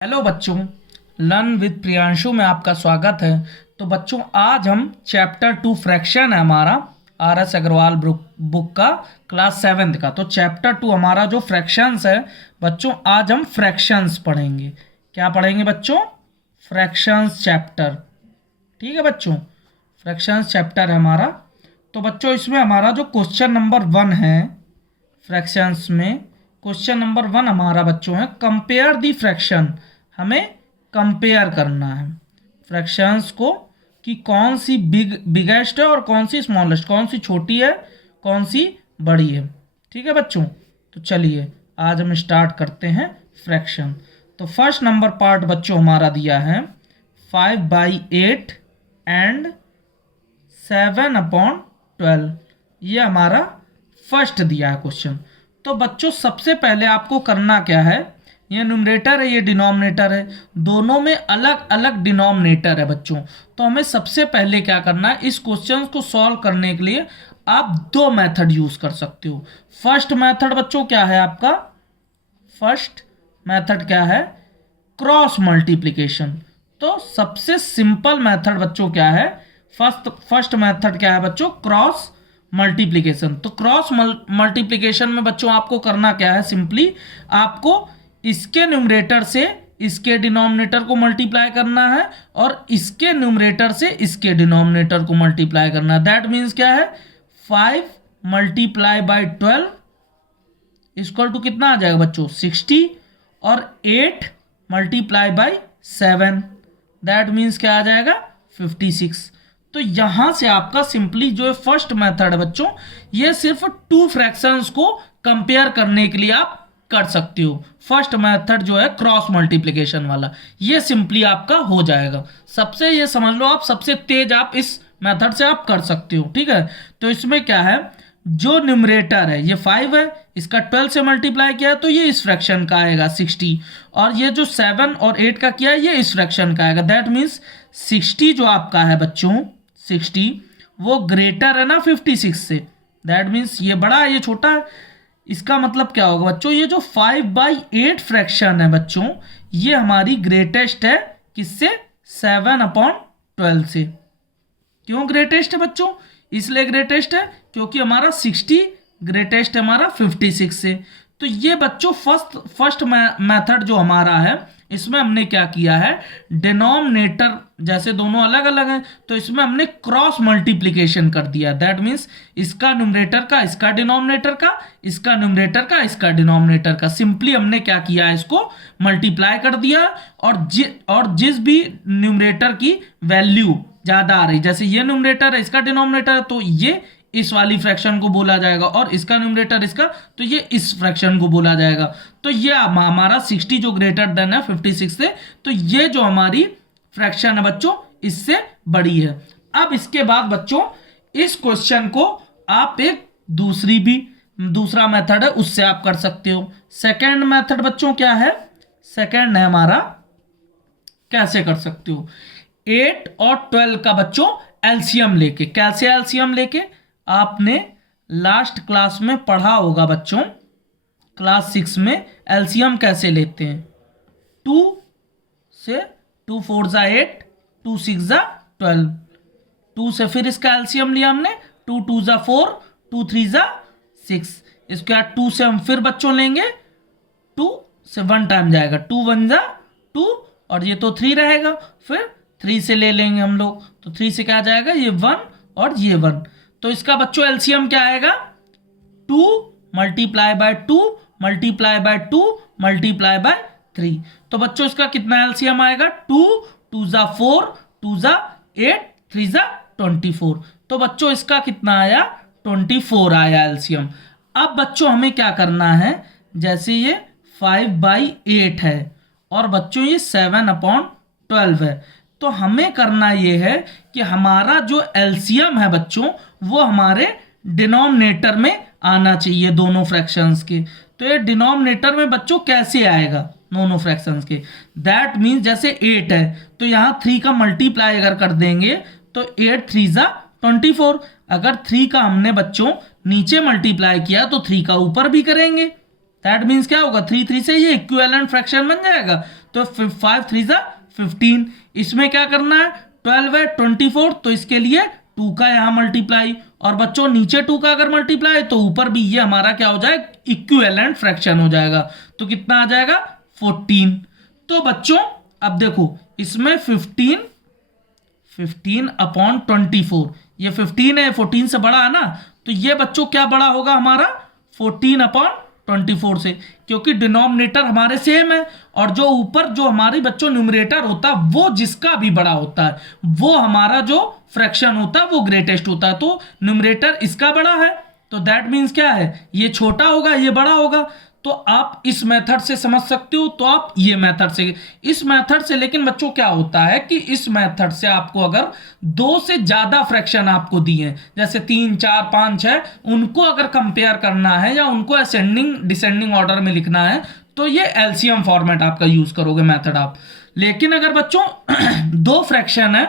Hello बच्चों, learn with Priyanshu में आपका स्वागत है। तो बच्चों, आज हम चैप्टर 2 फ्रैक्शन है हमारा आर एस अग्रवाल बुक का क्लास 7th का। तो चैप्टर 2 हमारा जो फ्रैक्शंस है बच्चों, आज हम फ्रैक्शंस पढ़ेंगे। क्या पढ़ेंगे बच्चों? Fractions chapter. ठीक है बच्चों, फ्रैक्शंस चैप्टर है हमारा। तो बच्चों, इसमें हमारा जो क्वेश्चन नंबर 1 है फ्रैक्शंस में, क्वेश्चन नंबर 1 हमारा बच्चों है कंपेयर दी फ्रैक्शन। हमें कंपेयर करना है फ्रैक्शंस को कि कौन सी बिगेस्ट है और कौन सी स्मॉलेस्ट, कौन सी छोटी है कौन सी बड़ी है। ठीक है बच्चों, तो चलिए आज हम स्टार्ट करते हैं फ्रैक्शन। तो फर्स्ट नंबर पार्ट बच्चों हमारा दिया है 5/8 एंड 7/12। ये हमारा फर्स्ट दिया है क्वेश्चन। तो बच्चों, सबसे पहले आपको करना क्या है, ये न्यूमरेटर है ये डिनोमिनेटर है, दोनों में अलग अलग डिनोमिनेटर है बच्चों। तो हमें सबसे पहले क्या करना है, इस क्वेश्चन को सॉल्व करने के लिए आप दो मेथड यूज कर सकते हो। फर्स्ट मेथड बच्चों क्या है आपका? फर्स्ट मेथड क्या है? Cross multiplication. तो सबसे सिंपल मेथड बच्चों क्या है? फर्स्ट मेथड क्या है बच्चों? Cross multiplication. तो क्रॉस मल्टीप्लिकेशन में बच्चों आपको करना क्या है? सिंपली आपको इसके न्यूमरेटर से इसके डिनोमिनेटर को मल्टीप्लाई करना है और इसके न्यूमरेटर से इसके डिनोमिनेटर को मल्टीप्लाई करना है। दैट मीन्स क्या है? 5 मल्टीप्लाई बाई 12 इक्वल टू कितना आ जाएगा बच्चों? 60। और 8 मल्टीप्लाई बाई 7 दैट मीन्स क्या आ जाएगा? 56। तो यहां से आपका सिंपली जो है फर्स्ट मेथड है बच्चों, ये सिर्फ टू फ्रैक्शंस को कंपेयर करने के लिए आप कर सकते हो। फर्स्ट मेथड जो है क्रॉस मल्टीप्लिकेशन वाला, ये सिंपली आपका हो जाएगा। सबसे ये समझ लो आप, सबसे तेज आप इस मेथड से आप कर सकते हो। ठीक है, तो इसमें क्या है, जो न्यूमरेटर है ये 5 है, इसका 12 से मल्टीप्लाई किया है तो ये इस फ्रैक्शन का आएगा 60। और ये जो 7 और 8 का किया है ये इस फ्रैक्शन का आएगा। दैट मीन्स 60 जो आपका है बच्चों, 60 वो ग्रेटर है ना 56 से। दैट मीन्स ये बड़ा है ये छोटा है। इसका मतलब क्या होगा बच्चों? ये जो 5/8 फ्रैक्शन है बच्चों, ये हमारी ग्रेटेस्ट है किससे? 7/12 से। क्यों ग्रेटेस्ट है बच्चों? इसलिए ग्रेटेस्ट है क्योंकि हमारा 60 ग्रेटेस्ट है हमारा 56 से। तो ये बच्चों फर्स्ट मेथड जो हमारा है, इसमें हमने क्या किया है, डिनोमिनेटर जैसे दोनों अलग अलग हैं तो इसमें हमने क्रॉस मल्टीप्लिकेशन कर दिया। दैट मीन्स इसका न्यूमरेटर का इसका डिनोमिनेटर का, इसका न्यूमरेटर का इसका डिनोमिनेटर का, सिंपली हमने क्या किया है, इसको मल्टीप्लाई कर दिया। और जिस भी न्यूमरेटर की वैल्यू ज्यादा आ रही, जैसे ये न्यूमरेटर है इसका डिनोमिनेटर है तो ये इस वाली फ्रैक्शन को बोला जाएगा, और इसका न्यूमरेटर इसका तो ये इस फ्रैक्शन को बोला जाएगा। तो ये हमारा 60 जो ग्रेटर देन है 56 से, तो ये जो हमारी फ्रैक्शन है बच्चों इससे बड़ी है। अब इसके बाद बच्चों इस क्वेश्चन को आप एक दूसरा मेथड है उससे आप कर सकते हो। सेकेंड मेथड बच्चों क्या है? सेकेंड है हमारा, कैसे कर सकते हो, 8 और 12 का बच्चों एलसीएम लेके। कैसे एलसीएम लेके? आपने लास्ट क्लास में पढ़ा होगा बच्चों, क्लास 6 में एलसीएम कैसे लेते हैं। 2 से 2 4 जा 8, 2 6 जा 12, 2 से फिर इसका एलसीएम लिया हमने, 2 2 जा 4, 2 3 जा 6। इसके बाद 2 से हम फिर बच्चों लेंगे, 2 से 1 टाइम जाएगा, 2 1 जा 2 और ये तो 3 रहेगा, फिर 3 से ले लेंगे हम लोग, तो 3 से क्या जाएगा, ये 1 और ये 1। तो इसका बच्चों एलसीएम क्या आएगा? 2 multiply by 2 multiply by 2 multiply by 3। तो बच्चों इसका कितना एलसीएम आएगा? 2 2 जा 4, 2 जा 8, 3 जा 24। तो बच्चों इसका कितना आया? 24 आया एलसीएम। अब बच्चों हमें क्या करना है, जैसे ये 5/8 है और बच्चों ये 7/12 है, तो हमें करना ये है कि हमारा जो एलसीएम है बच्चों वो हमारे डिनोमिनेटर में आना चाहिए दोनों फ्रैक्शंस के। तो ये डिनोमिनेटर में बच्चों कैसे आएगा दोनों फ्रैक्शंस के? दैट मीन्स जैसे 8 है तो यहाँ 3 का मल्टीप्लाई अगर कर देंगे तो 8 3 जा 24। अगर 3 का हमने बच्चों नीचे मल्टीप्लाई किया तो 3 का ऊपर भी करेंगे। दैट मीन्स क्या होगा, 3 3 से ये इक्विवेलेंट फ्रैक्शन बन जाएगा। तो 5 3 जा 15। इसमें क्या करना है, 12 है 24, तो इसके लिए 2 का यहाँ मल्टीप्लाई, और बच्चों नीचे 2 का अगर मल्टीप्लाई तो ऊपर भी ये हमारा क्या हो जाएगा, इक्विवेलेंट फ्रैक्शन हो जाएगा। तो कितना आ जाएगा 14। तो बच्चों अब देखो इसमें 15 अपॉन 24, ये 15 है, 14 से बड़ा है ना, तो ये बच्चों क्या बड़ा होगा हमारा 14 अपॉन 24 से, क्योंकि डिनोमिनेटर हमारे सेम है, और जो ऊपर जो हमारी बच्चों न्यूमरेटर होता है वो जिसका भी बड़ा होता है वो हमारा जो फ्रैक्शन होता है वो ग्रेटेस्ट होता है। तो न्यूमरेटर इसका बड़ा है तो दैट मीन्स क्या है, ये छोटा होगा ये बड़ा होगा। तो आप इस मेथड से समझ सकते हो, तो आप ये मेथड से, इस मेथड से, लेकिन बच्चों क्या होता है कि इस मेथड से आपको अगर 2 से ज्यादा फ्रैक्शन आपको दिए, जैसे 3 4 5 6, उनको अगर कंपेयर करना है या उनको असेंडिंग डिसेंडिंग ऑर्डर में लिखना है तो ये एलसीएम फॉर्मेट आपका यूज करोगे मेथड आप। लेकिन अगर बच्चों 2 फ्रैक्शन है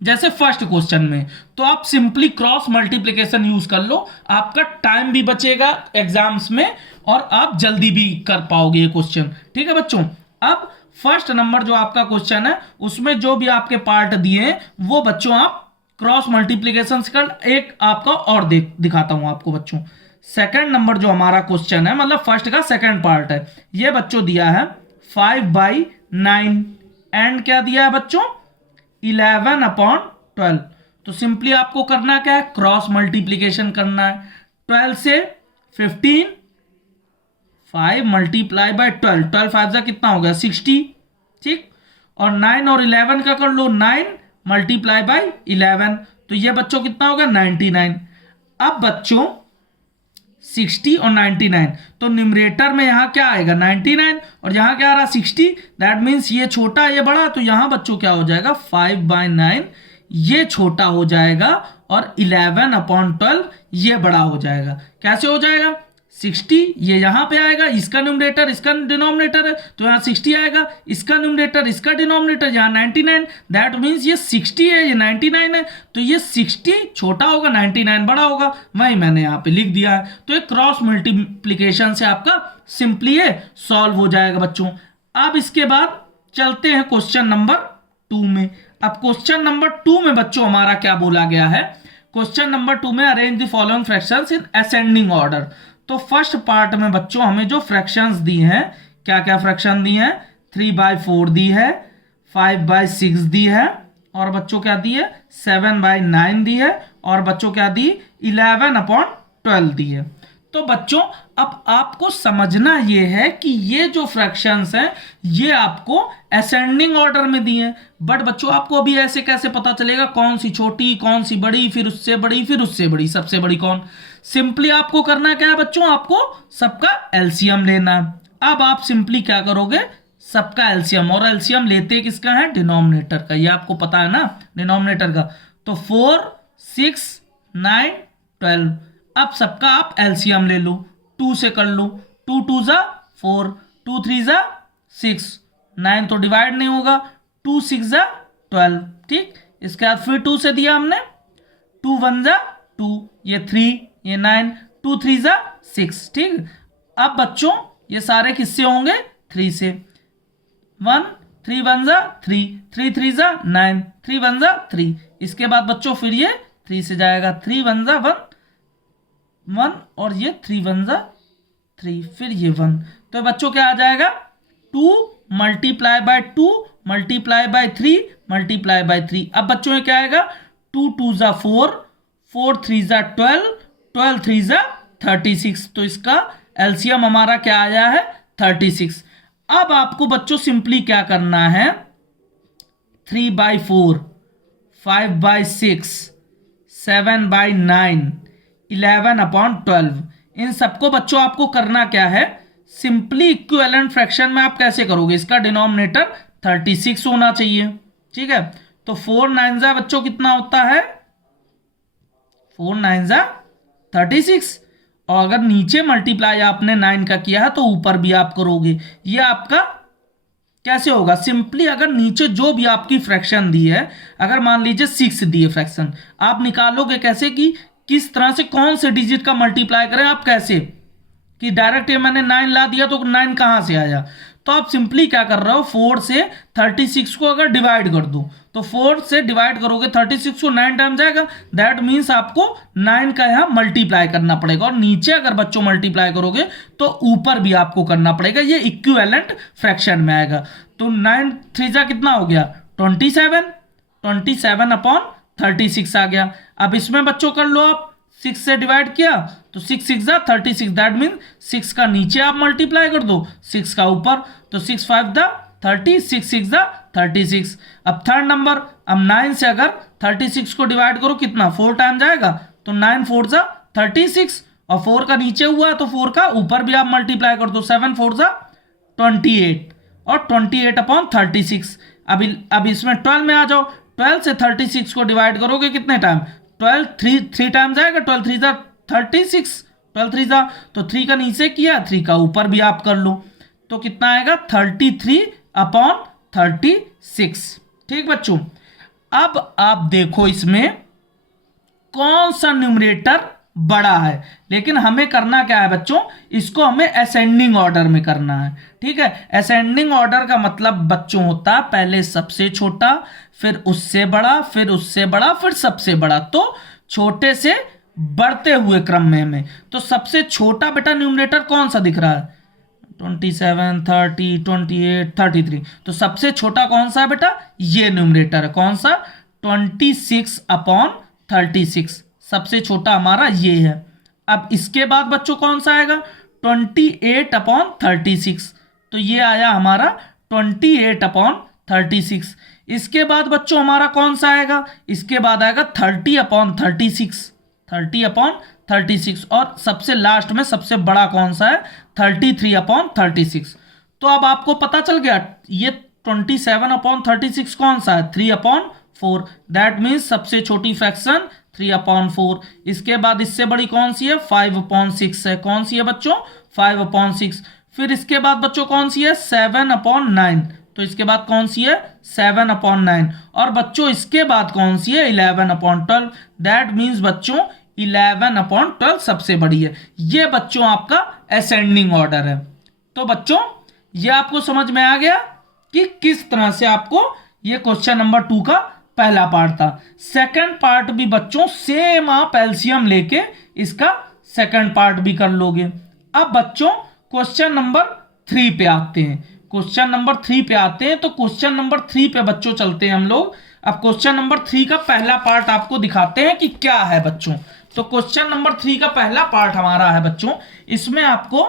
जैसे फर्स्ट क्वेश्चन में, तो आप सिंपली क्रॉस मल्टीप्लिकेशन यूज कर लो, आपका टाइम भी बचेगा एग्जाम्स में और आप जल्दी भी कर पाओगे ये क्वेश्चन। ठीक है बच्चों, अब फर्स्ट नंबर जो आपका क्वेश्चन है उसमें जो भी आपके पार्ट दिए हैं वो बच्चों आप क्रॉस मल्टीप्लिकेशन कर, एक आपका और दिखाता हूं आपको बच्चों। सेकंड नंबर जो हमारा क्वेश्चन है, मतलब फर्स्ट का सेकंड पार्ट है, ये बच्चों दिया है 5/9 एंड क्या दिया है बच्चों 11 अपॉन 12। तो सिंपली आपको करना क्या है, क्रॉस मल्टीप्लीकेशन करना है। 12 से 15, 5 मल्टीप्लाई बाय 12, 12 5 जा कितना हो गया 60, ठीक। और 9 और 11 का कर लो, 9 मल्टीप्लाई बाय 11, तो ये बच्चों कितना होगा 99। अब बच्चों 60 और 99, तो न्यूमरेटर में यहाँ क्या आएगा 99 और यहाँ क्या आ रहा 60, दैट मीन्स ये छोटा ये बड़ा, तो यहाँ बच्चों क्या हो जाएगा 5/9 ये छोटा हो जाएगा और 11 अपॉन 12 ये बड़ा हो जाएगा। कैसे हो जाएगा, 60 ये यहाँ पे आएगा, इसका न्यूमरेटर इसका डिनोमिनेटर है तो यहाँ 60 आएगा, इसका न्यूमरेटर इसका डिनोमिनेटर यहाँ 99, दैट मीन्स ये 60 है ये 99 है, तो ये 60 छोटा होगा 99 बड़ा होगा, वही मैंने यहाँ पे लिख दिया है। तो ये क्रॉस मल्टीप्लिकेशन से आपका सिंपली ये सॉल्व हो जाएगा बच्चों। अब इसके बाद चलते हैं क्वेश्चन नंबर 2 में। अब क्वेश्चन नंबर 2 में बच्चों हमारा क्या बोला गया है, क्वेश्चन नंबर 2 में arrange the following fractions in ascending order. तो फर्स्ट पार्ट में बच्चों हमें जो फ्रैक्शंस दी हैं, क्या क्या फ्रैक्शन दी हैं, 3/4 दी है, 5/6 दी है, और बच्चों क्या दी है 7/9 दी है, और बच्चों क्या दी 11 अपॉन 12 दी है। तो बच्चों अब आपको समझना ये है कि ये जो फ्रैक्शंस हैं ये आपको असेंडिंग ऑर्डर में दिए हैं, बट बच्चों आपको अभी ऐसे कैसे पता चलेगा कौन सी छोटी कौन सी बड़ी फिर उससे बड़ी फिर उससे बड़ी सबसे बड़ी कौन। सिंपली आपको करना क्या है बच्चों, आपको सबका एलसीएम लेना। अब आप सिंपली क्या करोगे, सबका एलसीएम, और एलसीएम लेते किसका है डिनोमिनेटर का, ये आपको पता है ना डिनोमिनेटर का। तो 4 6 9 12, अब सबका आप एलसीएम ले लो, 2 से कर लो, 2 2 जा 4, 2 3 जा 6, 9 तो डिवाइड नहीं होगा, 2 6 जा 12, ठीक। इसके बाद फिर 2 से दिया हमने, 2 1 जा 2, ये 3 ये 9, 2 3 जा 6, ठीक। अब बच्चों ये सारे किससे होंगे 3 से, 1 3 1 जा 3, 3 3 जा 9, 3 1 जा 3। इसके बाद बच्चों फिर ये 3 से जाएगा, 3 1 जा 1 1, और ये 3 1 जा 3, फिर ये 1, तो बच्चों क्या आ जाएगा 2 multiply by 2 multiply by 3 multiply by 3। अब बच्चों में क्या आएगा 2 2 जा 4, 4 3 जा 12, 12 3 जा 36, तो इसका एलसीएम हमारा क्या आया है 36। अब आपको बच्चों सिंपली क्या करना है, 3/4 5/6 7/9 11 अपॉन 12, इन सबको बच्चों आपको करना क्या है, सिंपली इक्विवेलेंट फ्रैक्शन में आप कैसे करोगे, इसका डिनोमिनेटर 36 होना चाहिए, ठीक है। तो 4 9 जा बच्चों कितना होता है 4 9 जा 36, और अगर नीचे मल्टीप्लाई आपने 9 का किया है तो ऊपर भी आप करोगे। ये आपका कैसे होगा, सिंपली अगर नीचे जो भी आपकी फ्रैक्शन दी है, अगर मान लीजिए 6 दी है फ्रैक्शन, आप निकालोगे कैसे कि किस तरह से कौन से डिजिट का मल्टीप्लाई करें, आप कैसे कि डायरेक्ट ये मैंने 9 ला दिया तो 9 कहां से आया, तो आप सिंपली क्या कर रहे हो, 4 से 36 को अगर डिवाइड कर दूं तो 4 से डिवाइड करोगे 36 को 9 टाइम जाएगा, दैट मीन्स आपको 9 का यहाँ मल्टीप्लाई करना पड़ेगा। और नीचे अगर बच्चों मल्टीप्लाई करोगे तो ऊपर भी आपको करना पड़ेगा, ये इक्विवेलेंट फ्रैक्शन में आएगा। तो 9 3 जा कितना हो गया 27, 27 अपॉन 36 आ गया। अब इसमें बच्चों कर लो आप, 6 से डिवाइड किया तो 6 6 जा 36, दैट मीन 6 का नीचे आप मल्टीप्लाई कर दो, 6 का ऊपर, तो 6 5 दा 30, 6 6 दा 36। अब थर्ड नंबर, अब 9 से अगर 36 को डिवाइड करो कितना 4 टाइम जाएगा, तो 9 4 जा 36, और 4 का नीचे हुआ तो 4 का ऊपर भी आप मल्टीप्लाई कर दो, 7 4 जा 28, और 28 अपॉन 36। अब इसमें 12 में आ जाओ, 12 से 36 को डिवाइड करोगे कितने टाइम, 12 3 टाइम जाएगा, 12 3 जा 36, 12 3 जा, तो 3 का नीचे किया, 3 का ऊपर भी आप कर लो, तो कितना आएगा 33 अपॉन 36। ठीक बच्चों, अब आप देखो इसमें कौन सा न्यूमरेटर बड़ा है, लेकिन हमें करना क्या है बच्चों, इसको हमें असेंडिंग ऑर्डर में करना है। ठीक है, असेंडिंग ऑर्डर का मतलब बच्चों होता है पहले सबसे छोटा, फिर उससे बड़ा, फिर उससे बड़ा, फिर सबसे बड़ा, तो छोटे से बढ़ते हुए क्रम में। तो सबसे छोटा बेटा न्यूमरेटर कौन सा दिख रहा है, 27 30 28 33, तो सबसे छोटा कौन सा है बेटा, ये न्यूमरेटर है, कौन सा 26 अपॉन 36, सबसे छोटा हमारा ये है। अब इसके बाद बच्चों कौन सा आएगा 28 अपॉन 36, तो ये आया हमारा 28 अपॉन 36। इसके बाद बच्चों हमारा कौन सा आएगा, इसके बाद आएगा 30 अपॉन 36, 30 अपॉन 36, और सबसे लास्ट में सबसे बड़ा कौन सा है 33 अपॉन 36। तो अब आपको पता चल गया ये 27 अपॉन 36 कौन सा है 3 अपॉन 4, दैट मीन्स सबसे छोटी फ्रैक्शन 3 अपॉन 4। इसके बाद इससे बड़ी कौन सी है 5 अपॉन 6 है, कौन सी है बच्चों 5 अपॉन 6। फिर इसके बाद बच्चों कौन सी है 7 अपॉन 9, तो इसके बाद कौन सी है 7 अपॉन 9, और बच्चों इसके बाद कौन सी है 11 अपॉन 12, दैट मीन्स बच्चों 11 अपॉन 12 सबसे बड़ी है। ये बच्चों आपका असेंडिंग ऑर्डर है। तो बच्चों ये आपको समझ में आ गया कि किस तरह से आपको ये क्वेश्चन नंबर 2 का पहला पार्ट था। सेकंड पार्ट भी बच्चों सेम आप एलसीएम लेके इसका सेकंड पार्ट भी कर लोगे। अब बच्चों क्वेश्चन नंबर 3 पे आते हैं, क्वेश्चन नंबर 3 पे आते हैं। तो क्वेश्चन नंबर 3 पे बच्चों चलते हैं हम लोग। अब क्वेश्चन नंबर 3 का पहला पार्ट आपको दिखाते हैं कि क्या है बच्चों। तो क्वेश्चन नंबर 3 का पहला पार्ट हमारा है बच्चों, इसमें आपको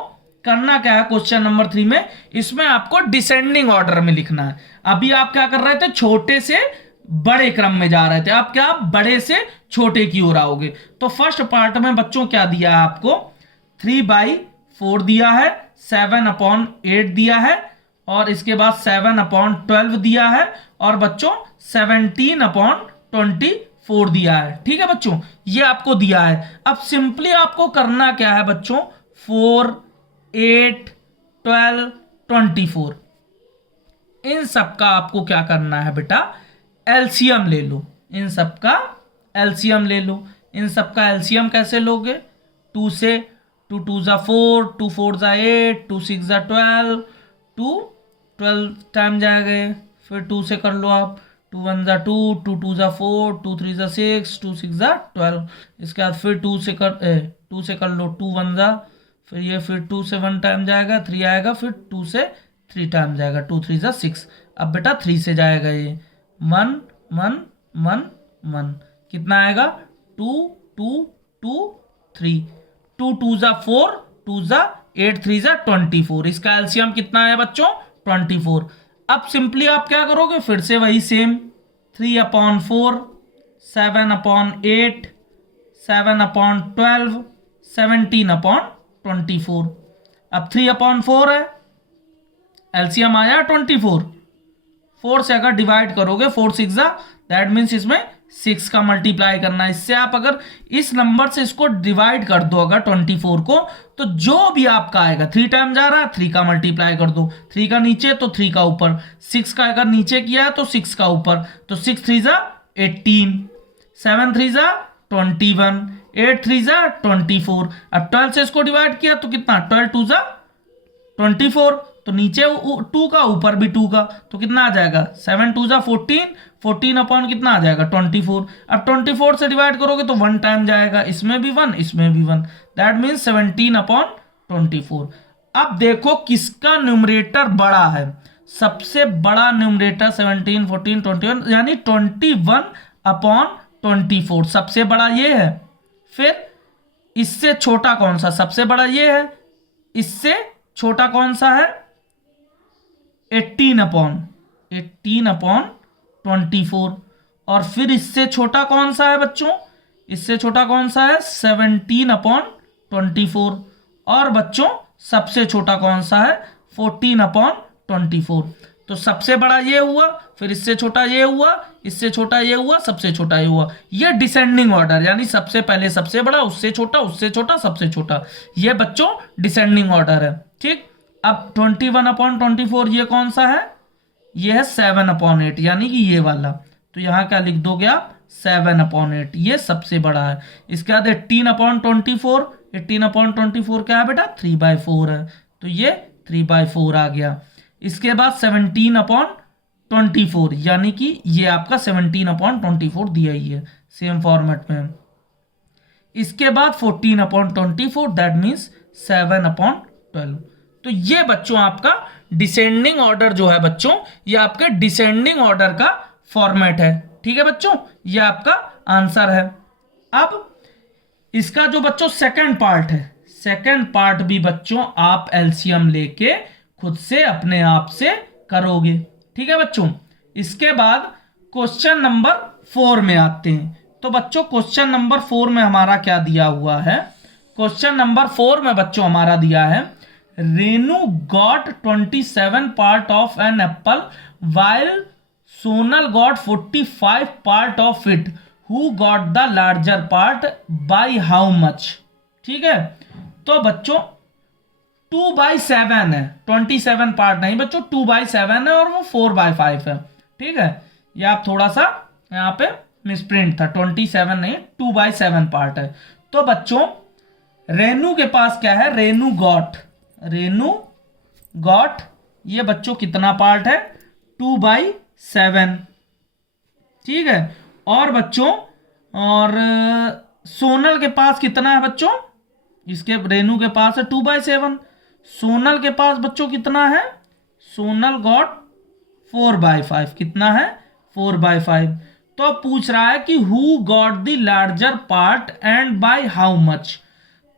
करना क्या है क्वेश्चन नंबर 3 में, इसमें आपको डिसेंडिंग ऑर्डर में लिखना है। अभी आप क्या कर रहे थे छोटे से बड़े क्रम में जा रहे थे, आप क्या बड़े से छोटे की ओर आओगे। तो फर्स्ट पार्ट में बच्चों क्या दिया है आपको 3/4 दिया है, 7 अपॉन 8 दिया है, और इसके बाद 7 अपॉन 12 दिया है, और बच्चों 17 अपॉन 24 दिया है। ठीक है बच्चों, ये आपको दिया है। अब सिंपली आपको करना क्या है बच्चों 4 8 12 24 इन सब का आपको क्या करना है बेटा एलसीएम ले लो, इन सब का एलसीएम ले लो। इन सब का एलसीएम कैसे लोगे 2 से 2 2 जा 4 2 4 जा 8 2 6 जा 12 2 12 टाइम जाएगा, फिर 2 से कर लो आप 2 1 जा 2 2 2 जा 4 2 3 जा 6 2 6 जा 12। इसके बाद फिर 2 से कर लो 2 1 जा, फिर ये फिर 2 से 1 टाइम जाएगा 3 आएगा, फिर 2 से 3 टाइम जाएगा 2 3 जा 6। अब बेटा 3 से जाएगा ये 1 1 1 1, कितना आएगा 2 2 2 3 2 2 जा 4 2 जा 8 3 जा 24। इसका एलसीएम कितना है बच्चों 24। अब सिंपली आप क्या करोगे फिर से वही same 3 upon 4 7 upon 8 7 upon 12 17 upon 24। अब 3 अपॉन 4 है, एलसीएम आया 24। 4 से अगर डिवाइड करोगे 4 6 जा, दैट मीन्स इसमें 6 का मल्टीप्लाई करना है। इससे आप अगर इस नंबर से इसको डिवाइड कर दो अगर 24 को, तो जो भी आपका आएगा 3 टाइम जा रहा है 3 का मल्टीप्लाई कर दो, 3 का नीचे तो 3 का ऊपर, 6 का अगर नीचे किया है तो 6 का ऊपर, तो 6 3 जा 18 7 3 जा 21 8 3 जा 24। अब 12 से इसको डिवाइड किया तो कितना 12 2 जा 24, तो नीचे 2 का, ऊपर भी 2 का, तो कितना आ जाएगा 7 2 जा 14, 14 अपॉन कितना आ जाएगा 24। अब 24 से डिवाइड करोगे तो 1 टाइम जाएगा, इसमें भी 1 इसमें भी 1, दैट मीन्स 17 अपॉन 24। अब देखो किसका न्यूमरेटर बड़ा है, सबसे बड़ा न्यूमरेटर 17 14 21 यानी 21 अपॉन 24 सबसे बड़ा ये है। फिर इससे छोटा कौन सा, सबसे बड़ा ये है, इससे छोटा कौन सा है 18 अपॉन 24, और फिर इससे छोटा कौन सा है बच्चों, इससे छोटा कौन सा है 17 अपॉन 24, और बच्चों सबसे छोटा कौन सा है 14 अपॉन 24। तो सबसे बड़ा ये हुआ, फिर इससे छोटा ये हुआ, इससे छोटा ये हुआ, सबसे छोटा ये हुआ। ये डिसेंडिंग ऑर्डर यानी सबसे पहले सबसे बड़ा, उससे छोटा, सबसे छोटा, ये बच्चों डिसेंडिंग ऑर्डर है। ठीक, अब 21 अपॉन 24 ये कौन सा है, ये है 7 अपॉन 8 यानी कि ये वाला, तो यहाँ क्या लिख दोगे आप 7 अपॉन 8, ये सबसे बड़ा है। इसके बाद 18 अपॉन 24, 18 अपॉन 24 क्या है बेटा 3/4 है, तो ये 3/4 आ गया। इसके बाद 17 अपॉन 24 यानी कि ये आपका 17 अपॉन 24 दिया ही है सेम फॉर्मेट में। इसके बाद 14 अपॉन 24 दैट मीन्स 7 अपॉन 12। तो ये बच्चों आपका डिसेंडिंग ऑर्डर जो है बच्चों, ये आपके डिसेंडिंग ऑर्डर का फॉर्मेट है। ठीक है बच्चों, ये आपका आंसर है। अब इसका जो बच्चों सेकंड पार्ट है, सेकंड पार्ट भी बच्चों आप एलसीएम लेके खुद से अपने आप से करोगे। ठीक है बच्चों, इसके बाद क्वेश्चन नंबर 4 में आते हैं। तो बच्चों क्वेश्चन नंबर 4 में हमारा क्या दिया हुआ है, क्वेश्चन नंबर 4 में बच्चों हमारा दिया है Renu got 27 part of an apple while Sonal got 45 part of it, who got the larger part by how much. ठीक है, तो बच्चों 2/7 है, 27 पार्ट नहीं बच्चों, 2/7 है और वो 4/5 है। ठीक है, ये आप थोड़ा सा यहाँ पे मिसप्रिंट था, 27 नहीं 2/7 पार्ट है। तो बच्चों रेनू के पास क्या है, रेनू गॉट ये बच्चों कितना पार्ट है 2/7। ठीक है, और बच्चों और सोनल के पास कितना है बच्चों, इसके रेनू के पास है 2/7, सोनल के पास बच्चों कितना है, सोनल गॉट 4/5, कितना है 4/5। तो पूछ रहा है कि who got the larger part and bye how much.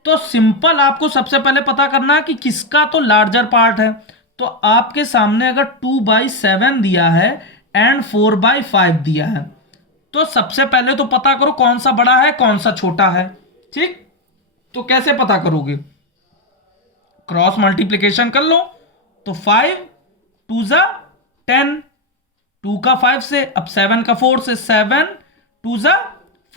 तो सिंपल आपको सबसे पहले पता करना है कि किसका तो लार्जर पार्ट है। तो आपके सामने अगर 2/7 दिया है एंड 4/5 दिया है, तो सबसे पहले तो पता करो कौन सा बड़ा है कौन सा छोटा है। ठीक, तो कैसे पता करोगे, क्रॉस मल्टीप्लिकेशन कर लो। तो 5 2 जा 10, 2 का 5 से, अब 7 का 4 से, 7 2 जा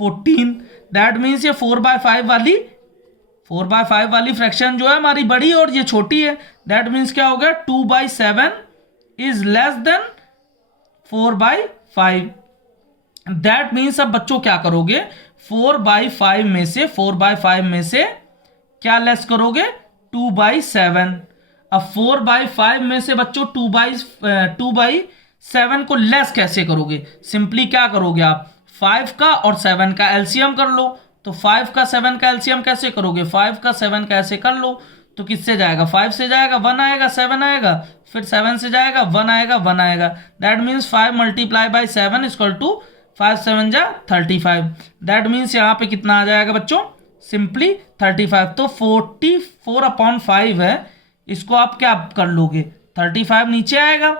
14, दैट मीन्स ये 4/5 वाली फ्रैक्शन जो है हमारी बड़ी और ये छोटी है, दैट मीन्स क्या हो गया 2/7 is less than 4/5। That means अब बच्चों क्या करोगे, 4/5 में से क्या लेस करोगे 2/7। अब 4/5 में से बच्चों 2/7 को लेस कैसे करोगे, सिंपली क्या करोगे आप 5 का और 7 का एलसीएम कर लो। तो 5 का 7 का एलसीएम कैसे करोगे, 5 का 7 का ऐसे कर लो, तो किससे जाएगा 5 से जाएगा 1 आएगा 7 आएगा, फिर 7 से जाएगा 1 आएगा 1 आएगा, that means 5 multiply by 7 equal to 5 7 जा 35। दैट मीन्स यहाँ पे कितना आ जाएगा बच्चों, सिंपली 35। तो 44/5 है, इसको आप क्या कर लोगे 35 नीचे आएगा,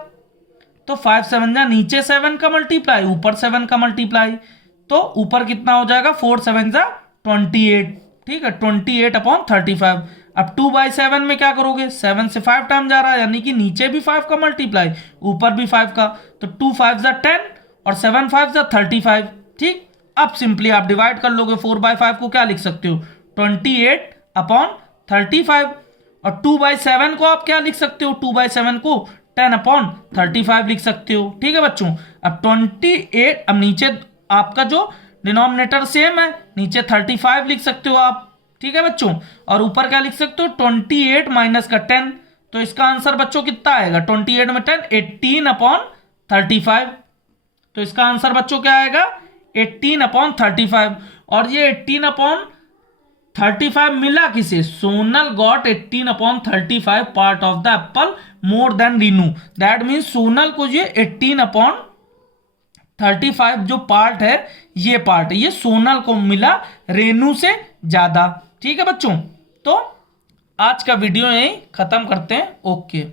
तो 5 7 जा नीचे 7 का मल्टीप्लाई ऊपर 7 का मल्टीप्लाई, तो ऊपर कितना हो जाएगा 4 7 जा 28। ठीक है, 28/35। अब 2/7 में क्या करोगे, 7 से 5 टाइम जा रहा है यानी कि नीचे भी 5 का मल्टीप्लाई ऊपर भी 5 का, तो 2 5 जा 10 और 7 5 जा 35। ठीक, अब सिंपली आप डिवाइड कर लोगे, 4/5 को क्या लिख सकते हो 28/35, और 2/7 को आप क्या लिख सकते हो, 2/7 को 10/35 लिख सकते हो। ठीक है बच्चों, अब 28, अब नीचे आपका जो डिनोमिनेटर सेम है, नीचे 35 लिख सकते हो आप। ठीक है बच्चों, और ऊपर क्या लिख सकते हो 28 माइनस का 10, तो इसका आंसर बच्चों कितना आएगा, 28 में 10, 18/35। तो इसका आंसर बच्चों क्या आएगा, 18/35। और ये 18/35 मिला किसे, Sonal got 18/35 part of the apple more than Renu. That means Sonal को ये 18/35 जो पार्ट है, ये पार्ट ये सोनल को मिला रेनू से ज्यादा। ठीक है बच्चों, तो आज का वीडियो यहीं खत्म करते हैं। ओके।